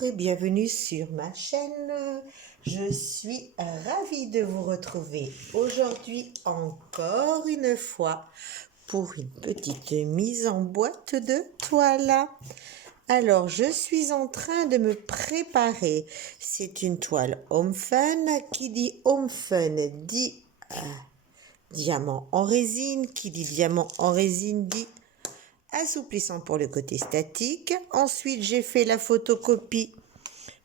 Bonjour et bienvenue sur ma chaîne. Je suis ravie de vous retrouver aujourd'hui encore une fois pour une petite mise en boîte de toile. Alors, je suis en train de me préparer. C'est une toile Home Fun. Qui dit Home Fun dit diamant en résine. Qui dit diamant en résine dit assouplissant pour le côté statique. Ensuite, j'ai fait la photocopie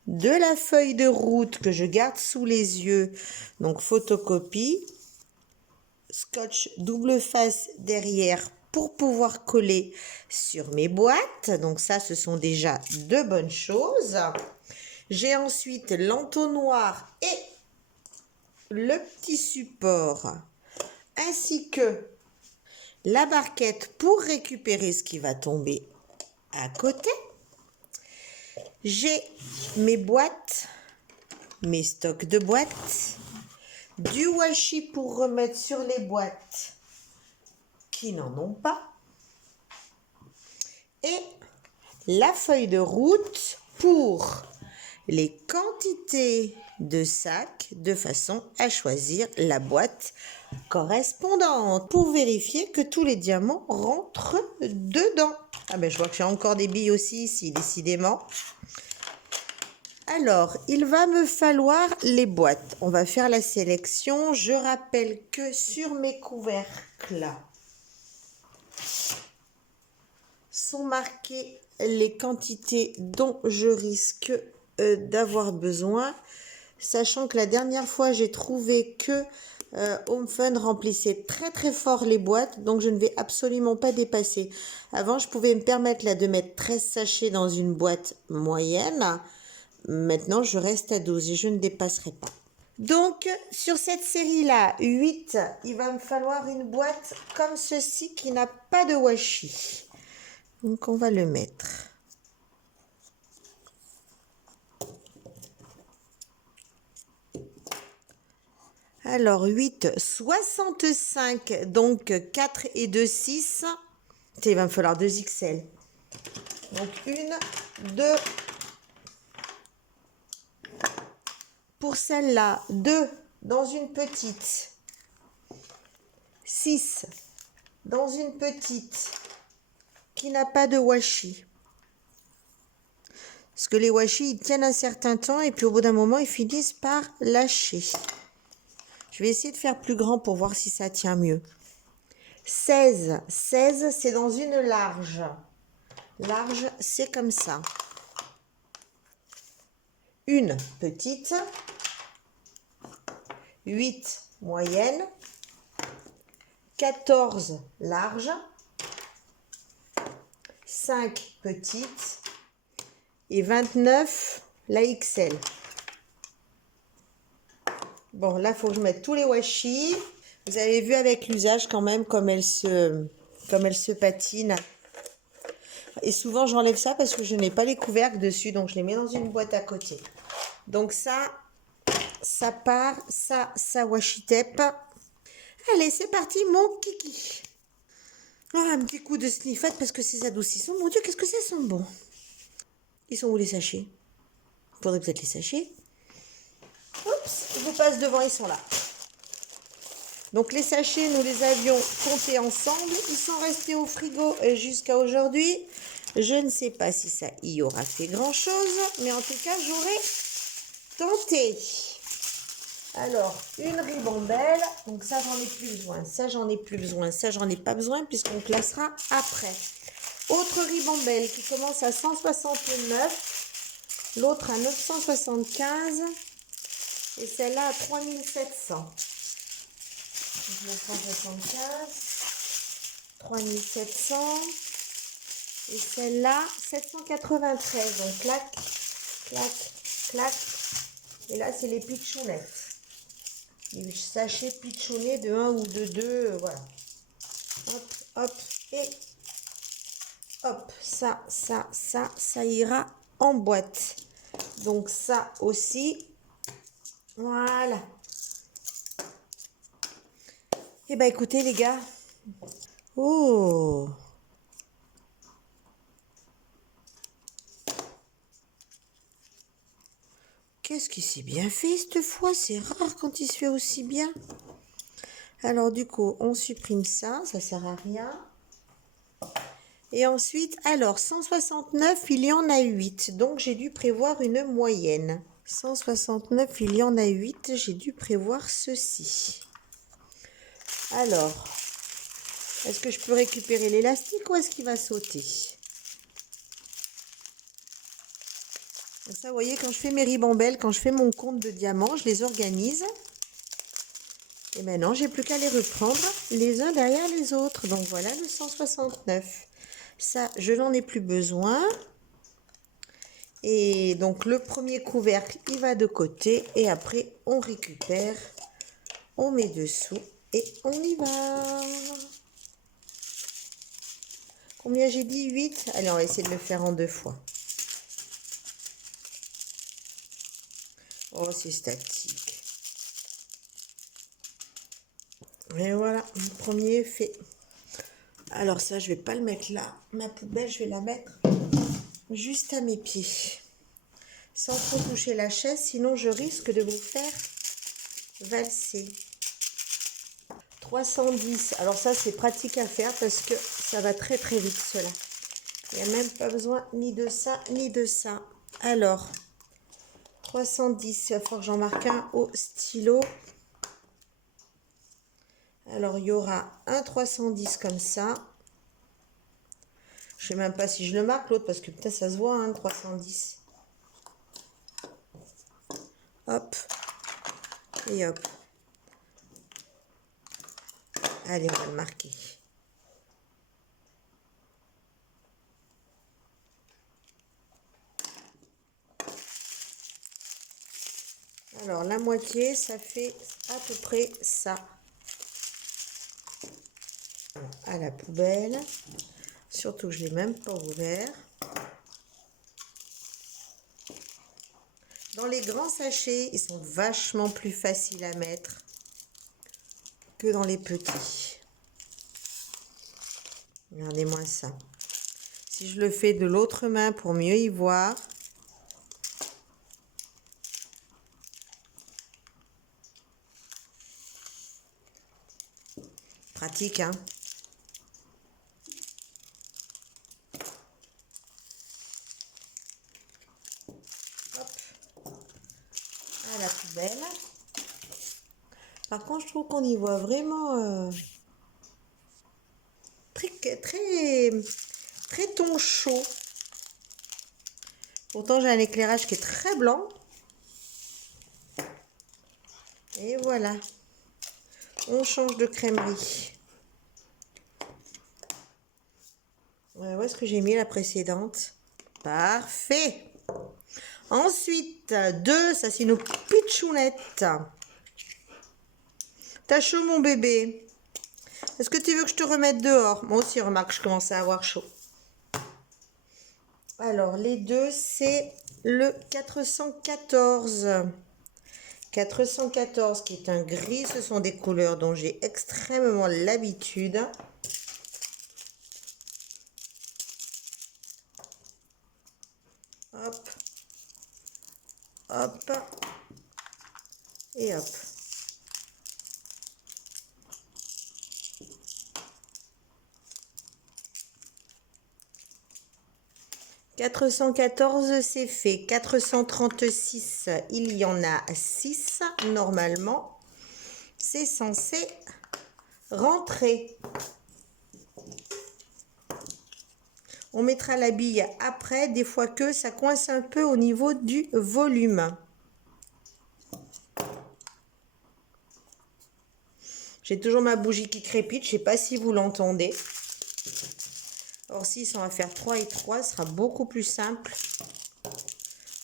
de la feuille de route que je garde sous les yeux. Donc, photocopie, scotch double face derrière pour pouvoir coller sur mes boîtes. Donc ça, ce sont déjà de bonnes choses. J'ai ensuite l'entonnoir et le petit support ainsi que la barquette pour récupérer ce qui va tomber à côté. J'ai mes boîtes, mes stocks de boîtes, du washi pour remettre sur les boîtes qui n'en ont pas et la feuille de route pour les quantités de sacs de façon à choisir la boîte correspondante pour vérifier que tous les diamants rentrent dedans. Ah ben je vois que j'ai encore des billes aussi ici, décidément. Alors, il va me falloir les boîtes. On va faire la sélection. Je rappelle que sur mes couvercles sont marquées les quantités dont je risque d'avoir besoin. Sachant que la dernière fois, j'ai trouvé que Home Fun remplissait très fort les boîtes. Donc, je ne vais absolument pas dépasser. Avant, je pouvais me permettre là, de mettre 13 sachets dans une boîte moyenne. Maintenant, je reste à 12 et je ne dépasserai pas. Donc, sur cette série-là, 8, il va me falloir une boîte comme ceci qui n'a pas de washi. Donc, on va le mettre. Alors, 8, 65, donc 4 et 2, 6. Il va me falloir 2 XL. Donc, 1, 2. Pour celle-là, 2 dans une petite. 6 dans une petite qui n'a pas de washi. Parce que les washi, ils tiennent un certain temps et puis au bout d'un moment, ils finissent par lâcher. Je vais essayer de faire plus grand pour voir si ça tient mieux. 16, c'est dans une large. Large, c'est comme ça. Une petite. 8, moyenne. 14, large. 5, petites. Et 29, la XL. Bon, là, il faut que je mette tous les washi. Vous avez vu avec l'usage quand même comme elle se patine. Et souvent, j'enlève ça parce que je n'ai pas les couvercles dessus. Donc, je les mets dans une boîte à côté. Donc, ça part. Ça washi tape. Allez, c'est parti, mon kiki. Oh, un petit coup de sniffette parce que ces adoucissants, mon Dieu, qu'est-ce que ça sent bon. Ils sont où les sachets? Il faudrait peut-être les sachets. Oups, je vous passe devant, ils sont là. Donc les sachets, nous les avions comptés ensemble. Ils sont restés au frigo jusqu'à aujourd'hui. Je ne sais pas si ça y aura fait grand-chose, mais en tout cas, j'aurais tenté. Alors, une ribambelle. Donc ça, j'en ai plus besoin. Ça, j'en ai plus besoin. Ça, j'en ai pas besoin puisqu'on classera après. Autre ribambelle qui commence à 169. L'autre à 975. Et celle-là à 3700. 975, 3700 et celle-là 793. Donc clac, clac, clac. Et là c'est les pitchounettes. Les sachets pitchounets de 1 ou de 2, voilà. Hop, hop et hop. Ça ira en boîte. Donc ça aussi. Voilà. Eh bien, écoutez, les gars. Oh! Qu'est-ce qui s'est bien fait cette fois? C'est rare quand il se fait aussi bien. Alors du coup, on supprime ça, ça sert à rien. Et ensuite, alors 169, il y en a 8. Donc j'ai dû prévoir une moyenne. 169, il y en a 8. J'ai dû prévoir ceci. Alors, est-ce que je peux récupérer l'élastique ou est-ce qu'il va sauter? Ça, vous voyez, quand je fais mes ribambelles, quand je fais mon compte de diamants, je les organise. Et maintenant, j'ai plus qu'à les reprendre les uns derrière les autres. Donc voilà le 169. Ça, je n'en ai plus besoin. Et donc le premier couvercle, il va de côté. Et après, on récupère, on met dessous et on y va. Combien j'ai dit? 8. Allez, on va essayer de le faire en 2 fois. Oh, c'est statique. Et voilà, le premier est fait. Alors ça, je vais pas le mettre là. Ma poubelle, je vais la mettre juste à mes pieds. Sans trop toucher la chaise, sinon je risque de vous faire valser. 310. Alors ça, c'est pratique à faire parce que ça va très très vite cela. Il n'y a même pas besoin ni de ça, ni de ça. Alors, 310, il va falloir que j'en marque un au stylo. Alors, il y aura un 310 comme ça. Je ne sais même pas si je le marque l'autre parce que peut-être ça se voit, hein, 310. Hop. Et hop. Allez, on va le marquer. Alors, la moitié, ça fait à peu près ça. À la poubelle. Surtout que je ne l'ai même pas ouvert. Dans les grands sachets, ils sont vachement plus faciles à mettre que dans les petits. Regardez-moi ça. Si je le fais de l'autre main pour mieux y voir. Pratique, hein? Hop. À la poubelle. Par contre, je trouve qu'on y voit vraiment très ton chaud. Pourtant, j'ai un éclairage qui est très blanc. Et voilà. On change de crèmerie. Où est-ce que j'ai mis la précédente? Parfait. Ensuite, 2, ça c'est nos pitchounettes. T'as chaud mon bébé? Est-ce que tu veux que je te remette dehors? Moi aussi, remarque, je commence à avoir chaud. Alors, les deux, c'est le 414. 414 qui est un gris, ce sont des couleurs dont j'ai extrêmement l'habitude. Hop. Hop. Et hop. « 414, c'est fait. 436, il y en a 6. Normalement, c'est censé rentrer. On mettra la bille après, des fois que ça coince un peu au niveau du volume. J'ai toujours ma bougie qui crépite, je ne sais pas si vous l'entendez. Or, si on va faire 3 et 3, ce sera beaucoup plus simple.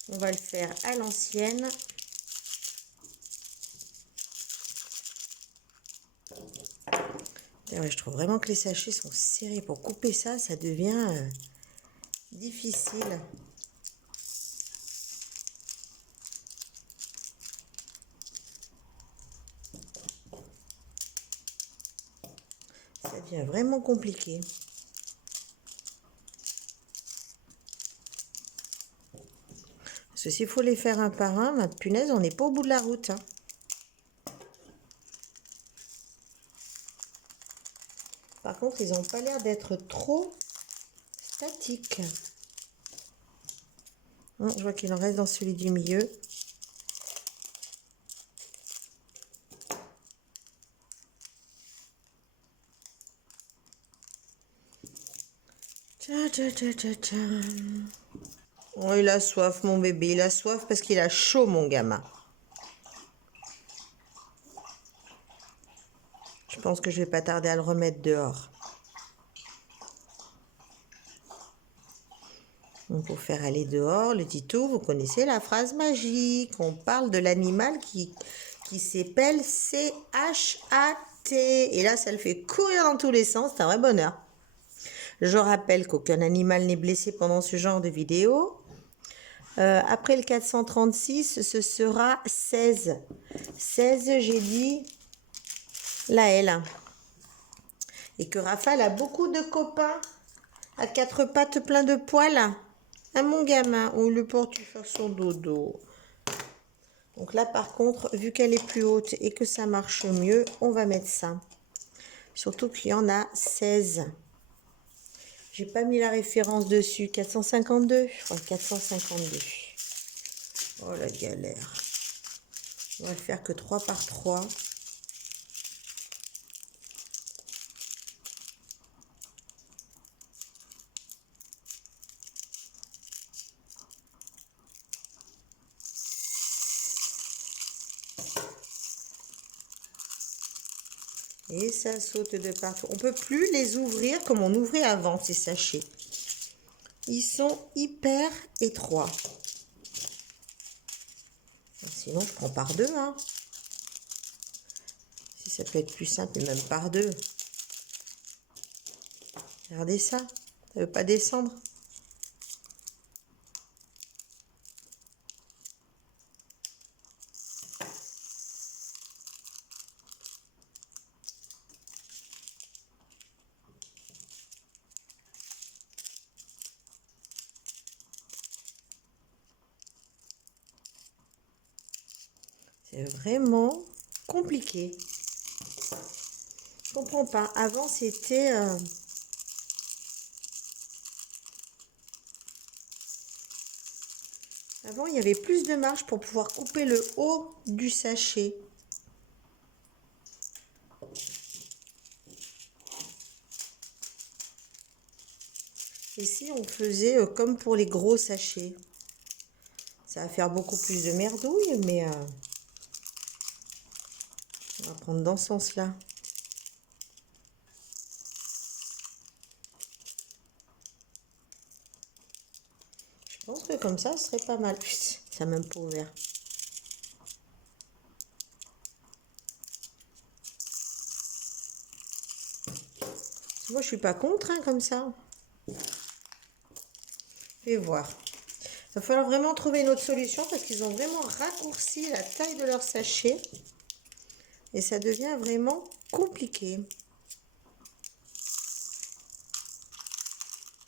On va le faire à l'ancienne. Je trouve vraiment que les sachets sont serrés. Pour couper ça, ça devient difficile. Ça devient vraiment compliqué. Parce que s'il faut les faire un par un, ma punaise, on n'est pas au bout de la route. Hein. Par contre, ils n'ont pas l'air d'être trop statiques. Je vois qu'il en reste dans celui du milieu. Oh, il a soif, mon bébé. Il a soif parce qu'il a chaud, mon gamin. Je pense que je vais pas tarder à le remettre dehors. Donc, pour faire aller dehors, le Titou, vous connaissez la phrase magique. On parle de l'animal qui s'appelle C-H-A-T. Et là, ça le fait courir dans tous les sens. C'est un vrai bonheur. Je rappelle qu'aucun animal n'est blessé pendant ce genre de vidéo. Après le 436, ce sera 16. 16, j'ai dit la L. Et que Rafale a beaucoup de copains à quatre pattes plein de poils. À mon gamin, on le porte faire son dodo. Donc là, par contre, vu qu'elle est plus haute et que ça marche mieux, on va mettre ça. Surtout qu'il y en a 16. J'ai pas mis la référence dessus. 452, je crois 452. Oh la galère. On va faire que 3 par 3. Et ça saute de partout. On ne peut plus les ouvrir comme on ouvrait avant ces sachets. Ils sont hyper étroits. Sinon, je prends par deux. Hein. Si ça peut être plus simple, et même par deux. Regardez ça. Ça ne veut pas descendre. C'est vraiment compliqué. Je comprends pas. Avant, c'était... Avant, il y avait plus de marge pour pouvoir couper le haut du sachet. Ici, on faisait comme pour les gros sachets. Ça va faire beaucoup plus de merdouille, mais on va prendre dans ce sens-là. Je pense que comme ça, ce serait pas mal. Putain, ça n'a même pas ouvert. Moi, je suis pas contre, hein, comme ça. Je vais voir. Il va falloir vraiment trouver une autre solution parce qu'ils ont vraiment raccourci la taille de leur sachet. Et ça devient vraiment compliqué.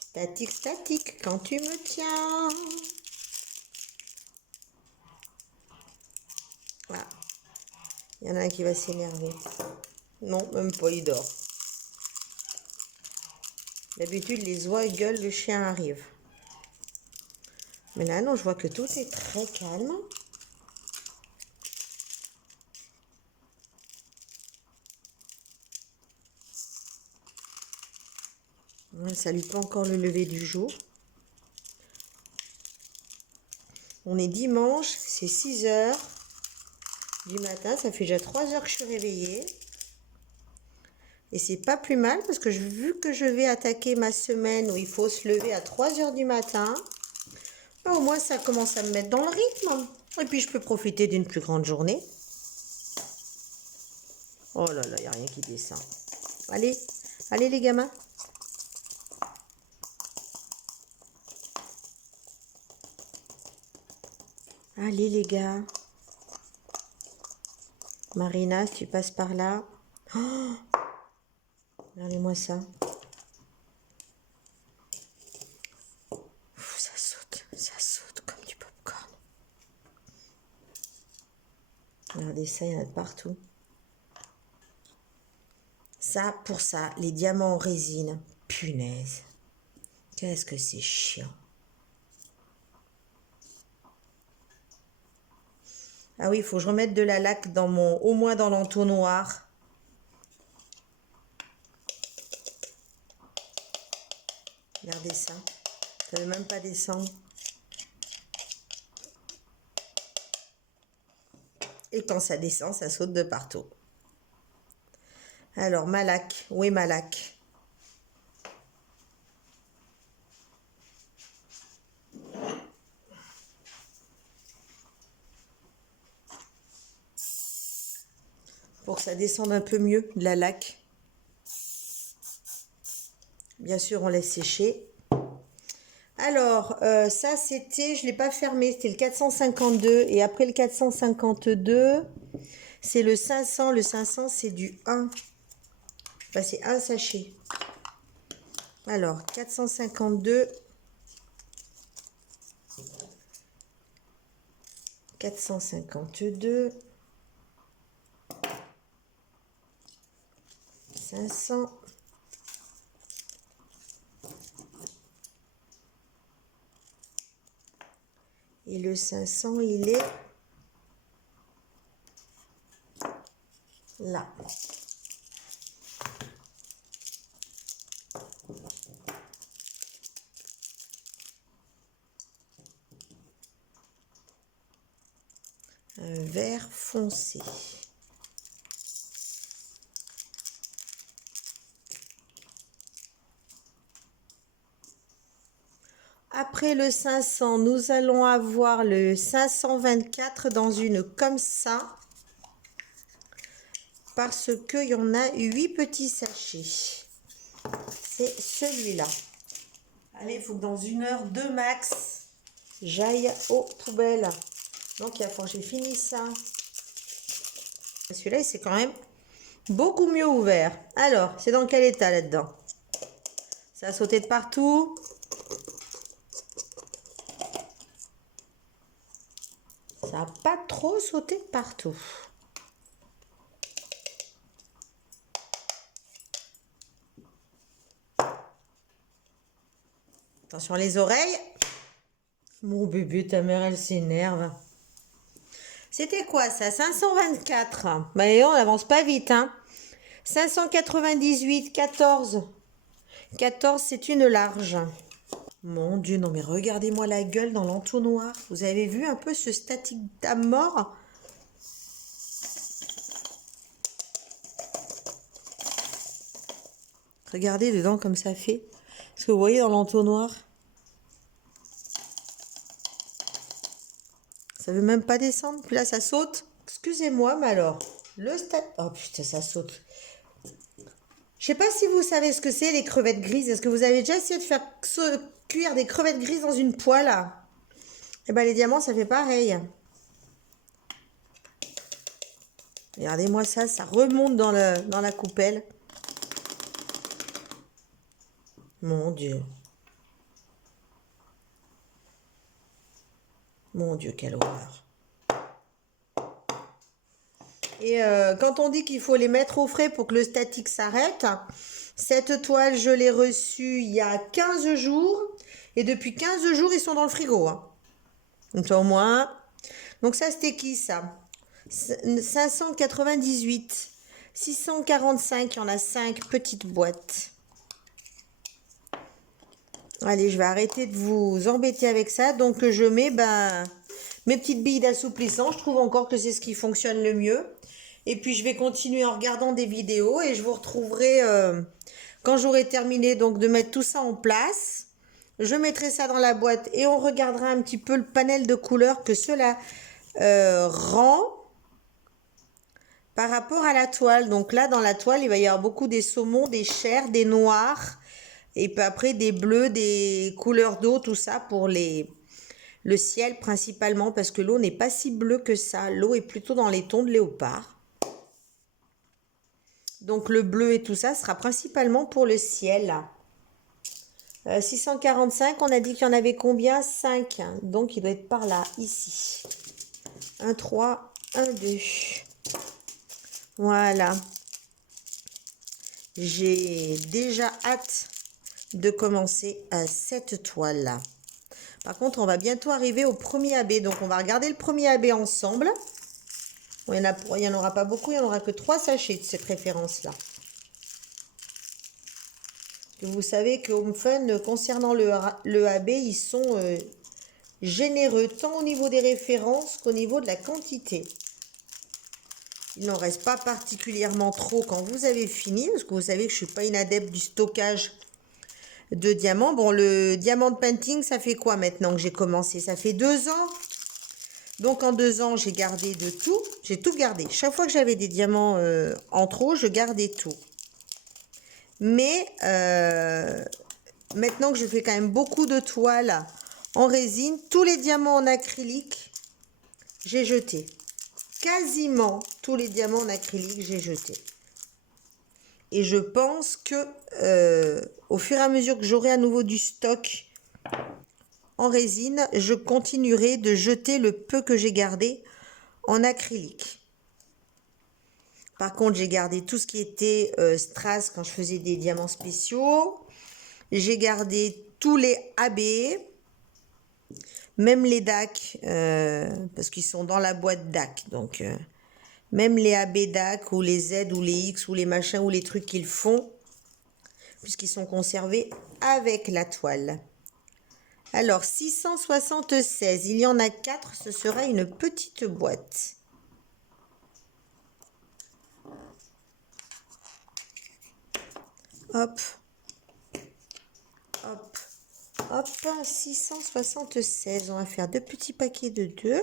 Statique, statique, quand tu me tiens. Voilà. Il y en a un qui va s'énerver. Non, même pas, il dort. D'habitude, les oies gueulent, le chien arrive. Mais là, non, je vois que tout est très calme. On salue pas encore le lever du jour. On est dimanche, c'est 6 h du matin. Ça fait déjà 3 heures que je suis réveillée. Et c'est pas plus mal parce que vu que je vais attaquer ma semaine où il faut se lever à 3 h du matin, au moins ça commence à me mettre dans le rythme. Et puis je peux profiter d'une plus grande journée. Oh là là, il n'y a rien qui descend. Allez, allez les gamins. Allez les gars. Marina, si tu passes par là. Oh, regardez-moi ça. Ça saute comme du popcorn. Regardez ça, il y en a de partout. Ça, pour ça, les diamants en résine, punaise. Qu'est-ce que c'est chiant. Ah oui, il faut que je remette de la laque dans mon, au moins dans l'entonnoir. Regardez ça. Ça ne veut même pas descendre. Et quand ça descend, ça saute de partout. Alors, ma laque. Où est ma laque? Pour que ça descende un peu mieux, la laque. Bien sûr, on laisse sécher. Alors, ça, c'était, je ne l'ai pas fermé, c'était le 452. Et après le 452, c'est le 500. Le 500, c'est du 1. Enfin, c'est un sachet. Alors, 452. 452. 500. Et le 500, il est là. Un vert foncé. Après le 500, nous allons avoir le 524 dans une comme ça. Parce qu'il y en a 8 petits sachets. C'est celui-là. Allez, il faut que dans 1 heure, 2 max, j'aille aux poubelles. Donc, il faut que j'ai fini ça. Celui-là, c'est quand même beaucoup mieux ouvert. Alors, c'est dans quel état là-dedans? Ça a sauté de partout. Ça n'a pas trop sauté de partout. Attention les oreilles. Mon bébé, ta mère, elle s'énerve. C'était quoi ça? 524. Bah, et on n'avance pas vite, hein. 598, 14. 14, c'est une large. Mon Dieu, non mais regardez-moi la gueule dans l'entonnoir. Vous avez vu un peu ce statique d'âme mort? Regardez dedans comme ça fait. Ce que vous voyez dans l'entonnoir. Ça veut même pas descendre. Puis là, ça saute. Excusez-moi, mais alors, le stade... Oh putain, ça saute. Je sais pas si vous savez ce que c'est, les crevettes grises. Est-ce que vous avez déjà essayé de faire cuire des crevettes grises dans une poêle? Eh ben, les diamants, ça fait pareil. Regardez-moi ça, ça remonte dans la coupelle. Mon Dieu. Mon Dieu, quelle horreur. Et quand on dit qu'il faut les mettre au frais pour que le statique s'arrête, cette toile, je l'ai reçue il y a 15 jours. Et depuis 15 jours, ils sont dans le frigo. Hein. Donc au moins. Donc ça, c'était qui ça? 598. 645, il y en a 5 petites boîtes. Allez, je vais arrêter de vous embêter avec ça. Donc, je mets mes petites billes d'assouplissant. Je trouve encore que c'est ce qui fonctionne le mieux. Et puis, je vais continuer en regardant des vidéos. Et je vous retrouverai quand j'aurai terminé donc, de mettre tout ça en place. Je mettrai ça dans la boîte et on regardera un petit peu le panel de couleurs que cela rend par rapport à la toile. Donc là, dans la toile, il va y avoir beaucoup des saumons, des chairs, des noirs. Et puis après, des bleus, des couleurs d'eau, tout ça pour le ciel principalement. Parce que l'eau n'est pas si bleue que ça. L'eau est plutôt dans les tons de léopard. Donc le bleu et tout ça sera principalement pour le ciel. 645, on a dit qu'il y en avait combien? 5. Donc il doit être par là, ici. 1, 3, 1, 2. Voilà. J'ai déjà hâte de commencer cette toile-là. Par contre, on va bientôt arriver au premier AB. Donc, on va regarder le premier AB ensemble. Il n'y en aura pas beaucoup, il n'y en aura que 3 sachets de cette référence-là. Vous savez que Home Fun, concernant le AB, ils sont généreux, tant au niveau des références qu'au niveau de la quantité. Il n'en reste pas particulièrement trop quand vous avez fini, parce que vous savez que je ne suis pas une adepte du stockage de diamants. Bon, le diamant de painting, ça fait quoi maintenant que j'ai commencé? Ça fait 2 ans. Donc en 2 ans, j'ai gardé de tout. J'ai tout gardé. Chaque fois que j'avais des diamants en trop, je gardais tout. Mais maintenant que je fais quand même beaucoup de toiles en résine, tous les diamants en acrylique, j'ai jeté. Quasiment tous les diamants en acrylique, j'ai jeté. Et je pense que au fur et à mesure que j'aurai à nouveau du stock en résine, je continuerai de jeter le peu que j'ai gardé en acrylique. Par contre, j'ai gardé tout ce qui était strass quand je faisais des diamants spéciaux. J'ai gardé tous les AB, même les DAC, parce qu'ils sont dans la boîte DAC. Donc, même les AB DAC ou les Z ou les X ou les machins ou les trucs qu'ils font, puisqu'ils sont conservés avec la toile. Alors, 676, il y en a 4, ce sera une petite boîte. Hop, hop, hop, 676, on va faire 2 petits paquets de 2.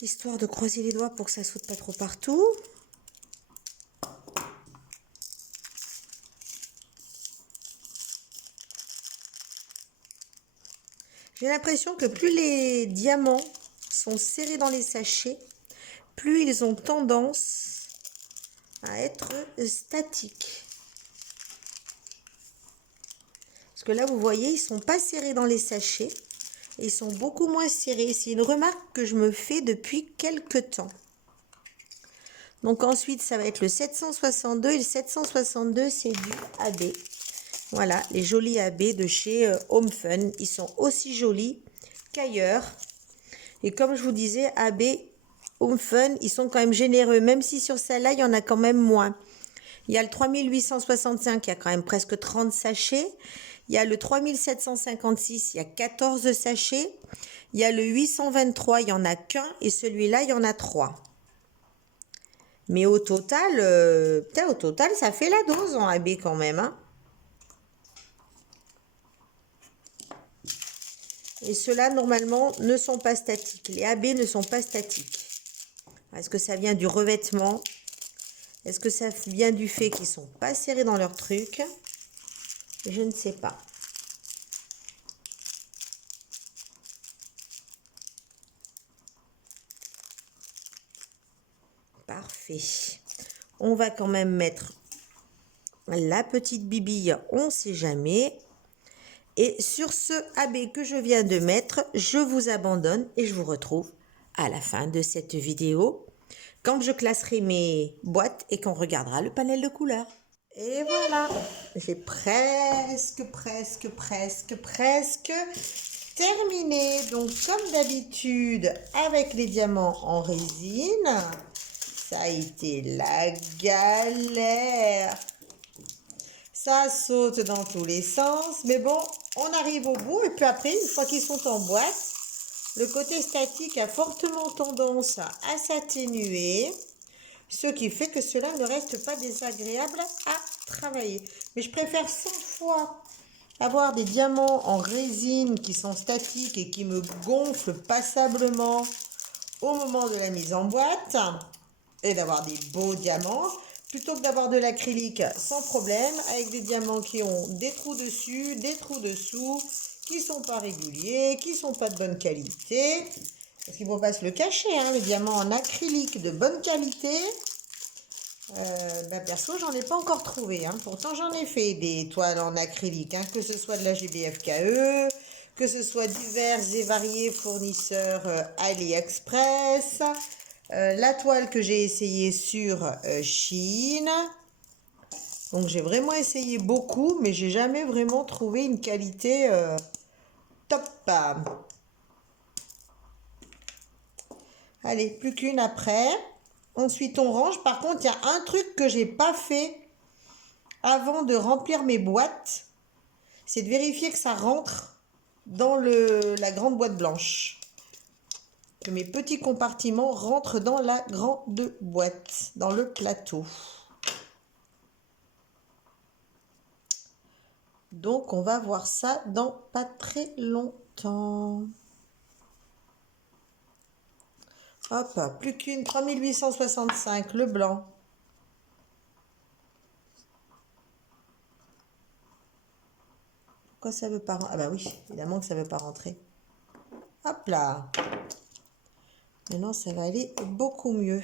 Histoire de croiser les doigts pour que ça saute pas trop partout. J'ai l'impression que plus les diamants sont serrés dans les sachets, plus ils ont tendance à être statiques. Parce que là, vous voyez, ils ne sont pas serrés dans les sachets. Et ils sont beaucoup moins serrés. C'est une remarque que je me fais depuis quelques temps. Donc ensuite, ça va être le 762. Et le 762, c'est du AB. Voilà, les jolis AB de chez Home Fun. Ils sont aussi jolis qu'ailleurs. Et comme je vous disais, AB Home Fun, ils sont quand même généreux. Même si sur celle-là, il y en a quand même moins. Il y a le 3865, il y a quand même presque 30 sachets. Il y a le 3756, il y a 14 sachets. Il y a le 823, il n'y en a qu'un. Et celui-là, il y en a 3. Mais au total, ça fait la dose en AB quand même. Hein. Et ceux-là, normalement, ne sont pas statiques. Les AB ne sont pas statiques. Est-ce que ça vient du revêtement? Est-ce que ça vient du fait qu'ils ne sont pas serrés dans leur truc? Je ne sais pas. Parfait. On va quand même mettre la petite bibille, on ne sait jamais. Et sur ce AB que je viens de mettre, je vous abandonne et je vous retrouve à la fin de cette vidéo quand je classerai mes boîtes et qu'on regardera le panel de couleurs. Et voilà, j'ai presque terminé. Donc comme d'habitude avec les diamants en résine, ça a été la galère. Ça saute dans tous les sens. Mais bon, on arrive au bout. Et puis après, une fois qu'ils sont en boîte, le côté statique a fortement tendance à s'atténuer. Ce qui fait que cela ne reste pas désagréable à travailler. Mais je préfère 100 fois avoir des diamants en résine qui sont statiques et qui me gonflent passablement au moment de la mise en boîte et d'avoir des beaux diamants plutôt que d'avoir de l'acrylique sans problème avec des diamants qui ont des trous dessus, des trous dessous, qui sont pas réguliers, qui sont pas de bonne qualité. Parce qu'il ne faut pas se le cacher, hein, les diamants en acrylique de bonne qualité, perso, j'en ai pas encore trouvé. Hein. Pourtant, j'en ai fait des toiles en acrylique, hein, que ce soit de la GBFKE, que ce soit divers et variés fournisseurs AliExpress, la toile que j'ai essayée sur Chine. Donc j'ai vraiment essayé beaucoup, mais j'ai jamais vraiment trouvé une qualité top. Allez, plus qu'une après. Ensuite on range. Par contre, il y a un truc que j'ai pas fait avant de remplir mes boîtes, c'est de vérifier que ça rentre dans la grande boîte blanche. Que mes petits compartiments rentrent dans la grande boîte, dans le plateau. Donc, on va voir ça dans pas très longtemps. Hop, plus qu'une, 3865, le blanc. Pourquoi ça veut pas rentrer? Ah bah oui, évidemment que ça veut pas rentrer. Hop là. Maintenant, ça va aller beaucoup mieux.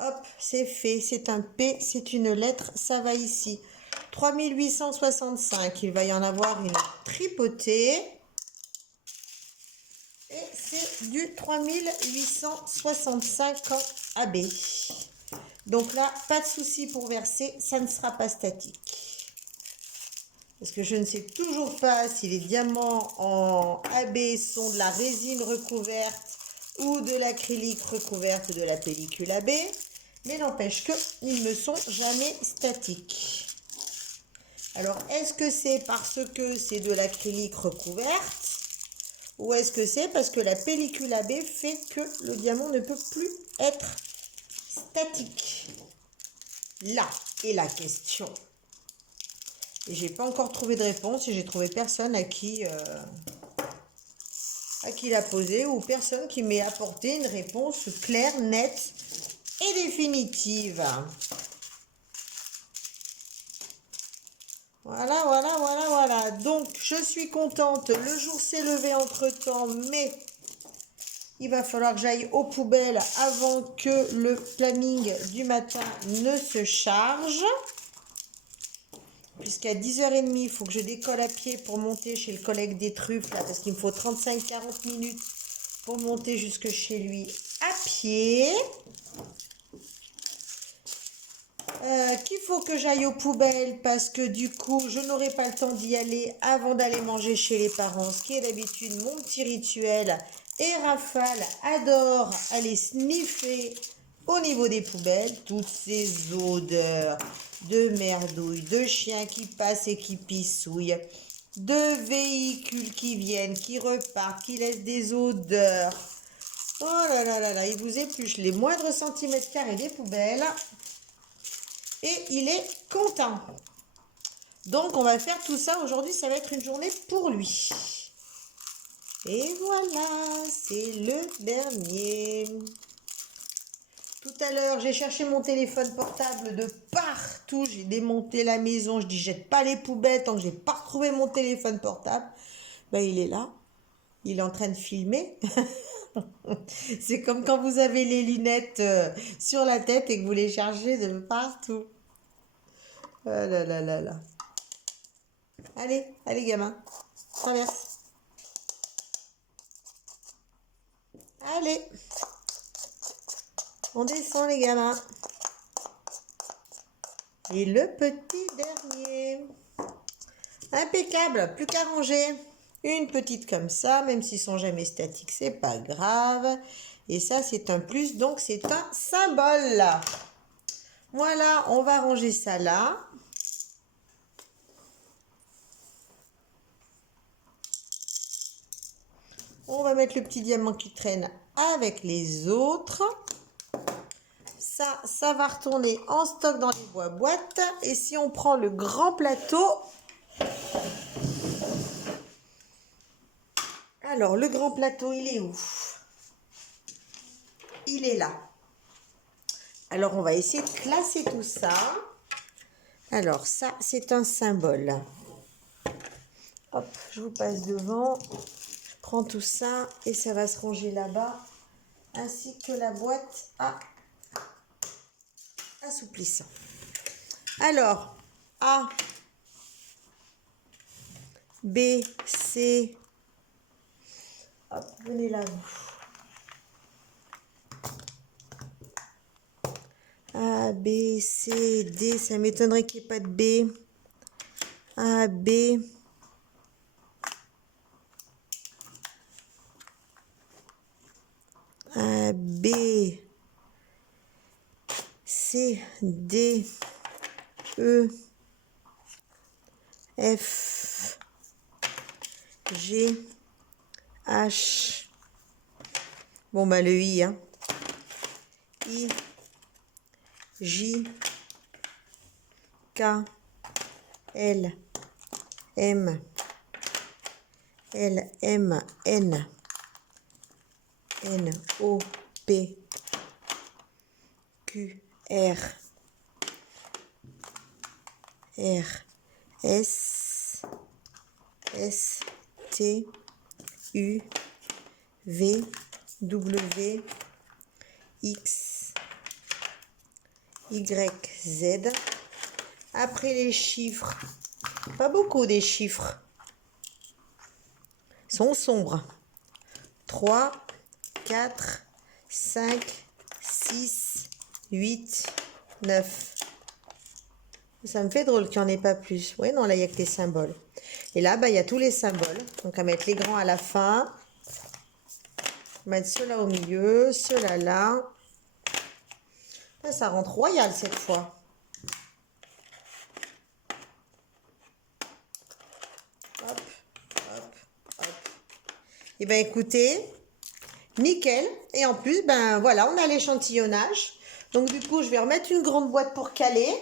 Hop, c'est fait. C'est un P, c'est une lettre, ça va ici. 3865, il va y en avoir une tripotée. Et c'est du 3865 en AB. Donc là, pas de souci pour verser, ça ne sera pas statique. Parce que je ne sais toujours pas si les diamants en AB sont de la résine recouverte ou de l'acrylique recouverte de la pellicule AB. Mais n'empêche qu'ils ne sont jamais statiques. Alors, est-ce que c'est parce que c'est de l'acrylique recouverte? Ou est-ce que c'est parce que la pellicule AB fait que le diamant ne peut plus être statique? Là est la question. Et j'ai pas encore trouvé de réponse et j'ai trouvé personne à qui l'a posé ou personne qui m'ait apporté une réponse claire, nette et définitive. Voilà, voilà, voilà, voilà. Donc, je suis contente. Le jour s'est levé entre-temps, mais il va falloir que j'aille aux poubelles avant que le planning du matin ne se charge. Puisqu'à 10h30, il faut que je décolle à pied pour monter chez le collègue des truffes, là, parce qu'il me faut 35-40 minutes pour monter jusque chez lui à pied. Qu'il faut que j'aille aux poubelles parce que du coup, je n'aurai pas le temps d'y aller avant d'aller manger chez les parents, ce qui est d'habitude mon petit rituel. Et Raphaël adore aller sniffer au niveau des poubelles toutes ces odeurs de merdouille, de chiens qui passent et qui pissouillent, de véhicules qui viennent, qui repartent, qui laissent des odeurs. Oh là là là là, il vous épluche les moindres centimètres carrés des poubelles. Et il est content. Donc, on va faire tout ça. Aujourd'hui, ça va être une journée pour lui. Et voilà, c'est le dernier. Tout à l'heure, j'ai cherché mon téléphone portable de partout. J'ai démonté la maison. Je dis, jette pas les poubelles tant que j'ai pas retrouvé mon téléphone portable. Ben, il est là. Il est en train de filmer. C'est comme quand vous avez les lunettes sur la tête et que vous les cherchez de partout. Oh là là là là. Allez, allez gamin, traverse. Allez, on descend les gamins. Et le petit dernier. Impeccable, plus qu'à ranger. Une petite comme ça, même s'ils sont jamais statiques, c'est pas grave. Et ça, c'est un plus, donc c'est un symbole. Voilà, on va ranger ça là. On va mettre le petit diamant qui traîne avec les autres. Ça va retourner en stock dans les boîtes. Et si on prend le grand plateau... Alors, le grand plateau, il est où? Il est là. Alors, on va essayer de classer tout ça. Alors, ça, c'est un symbole. Hop, je vous passe devant. Je prends tout ça et ça va se ranger là-bas. Ainsi que la boîte à assouplissant. Alors, A, B, C. Hop, venez là. A, B, C, D. Ça m'étonnerait qu'il n'y ait pas de B. A, B. A, B. C, D, E, F, G, H. Bon, bah, le I, hein. I, J, K, L, M, L, M, N, N, O, P, Q, R, R, S, S, T, U, V, W, X, Y, Z. Après les chiffres, pas beaucoup des chiffres, sont sombres. 3, 4, 5, 6, 8, 9. Ça me fait drôle qu'il n'y en ait pas plus. Oui, non, là, il n'y a que les symboles. Et là, bah, il y a tous les symboles. Donc, à mettre les grands à la fin. Mettre ceux-là au milieu, ceux-là là. Là, ça rentre royal cette fois. Hop, hop, hop. Et bien, écoutez, nickel. Et en plus, ben voilà, on a l'échantillonnage. Donc, du coup, je vais remettre une grande boîte pour caler.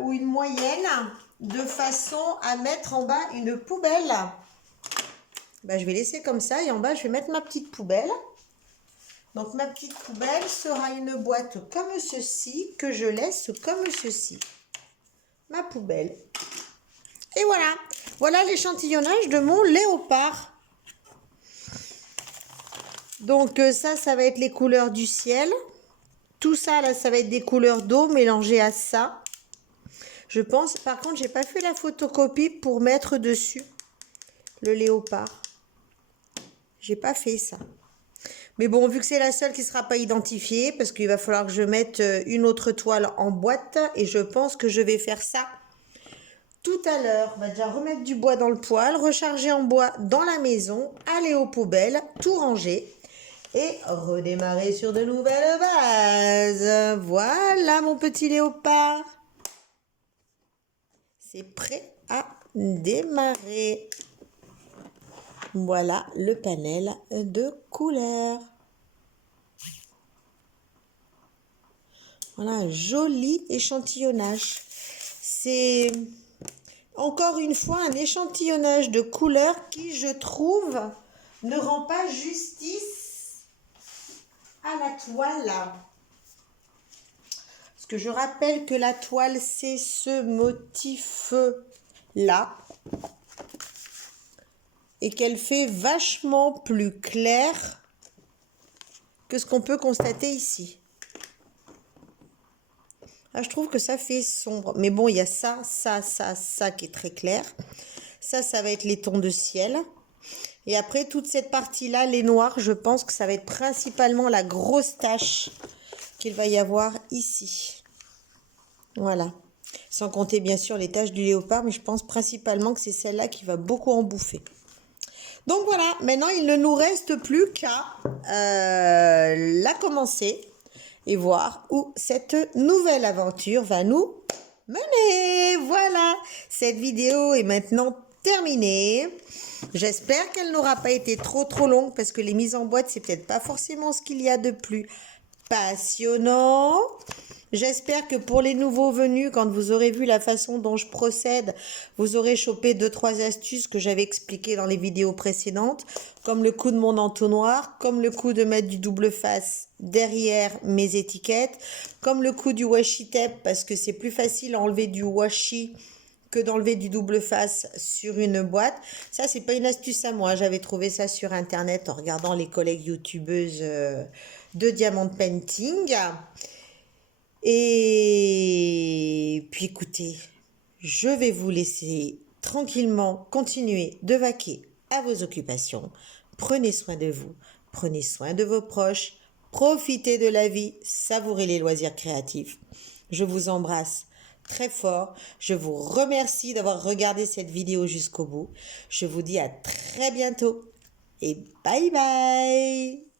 Ou une moyenne, de façon à mettre en bas une poubelle. Ben, je vais laisser comme ça et en bas, je vais mettre ma petite poubelle. Donc, ma petite poubelle sera une boîte comme ceci, que je laisse comme ceci. Ma poubelle. Et voilà. Voilà l'échantillonnage de mon léopard. Donc, ça va être les couleurs du ciel. Tout ça, là, ça va être des couleurs d'eau mélangées à ça. Je pense, par contre, j'ai pas fait la photocopie pour mettre dessus le léopard. J'ai pas fait ça. Mais bon, vu que c'est la seule qui ne sera pas identifiée, parce qu'il va falloir que je mette une autre toile en boîte, et je pense que je vais faire ça tout à l'heure. On va déjà remettre du bois dans le poêle, recharger en bois dans la maison, aller aux poubelles, tout ranger, et redémarrer sur de nouvelles bases. Voilà mon petit léopard. C'est prêt à démarrer. Voilà le panel de couleurs. Voilà un joli échantillonnage. C'est encore une fois un échantillonnage de couleurs qui, je trouve, ne rend pas justice à la toile. Parce que je rappelle que la toile, c'est ce motif-là. Et qu'elle fait vachement plus clair que ce qu'on peut constater ici. Ah, je trouve que ça fait sombre. Mais bon, il y a ça qui est très clair. Ça va être les tons de ciel. Et après, toute cette partie-là, les noirs, je pense que ça va être principalement la grosse tache qu'il va y avoir ici. Voilà. Sans compter bien sûr les taches du léopard, mais je pense principalement que c'est celle-là qui va beaucoup en bouffer. Donc voilà, maintenant il ne nous reste plus qu'à la commencer et voir où cette nouvelle aventure va nous mener. Voilà, cette vidéo est maintenant terminée. J'espère qu'elle n'aura pas été trop longue parce que les mises en boîte, c'est peut-être pas forcément ce qu'il y a de plus passionnant. J'espère que pour les nouveaux venus, quand vous aurez vu la façon dont je procède, vous aurez chopé 2-3 astuces que j'avais expliquées dans les vidéos précédentes, comme le coup de mon entonnoir, comme le coup de mettre du double face derrière mes étiquettes, comme le coup du washi tape, parce que c'est plus facile à enlever du washi que d'enlever du double face sur une boîte. Ça, c'est pas une astuce à moi. J'avais trouvé ça sur Internet en regardant les collègues youtubeuses de Diamond Painting. Et puis écoutez, je vais vous laisser tranquillement continuer de vaquer à vos occupations. Prenez soin de vous, prenez soin de vos proches, profitez de la vie, savourez les loisirs créatifs. Je vous embrasse très fort. Je vous remercie d'avoir regardé cette vidéo jusqu'au bout. Je vous dis à très bientôt et bye bye.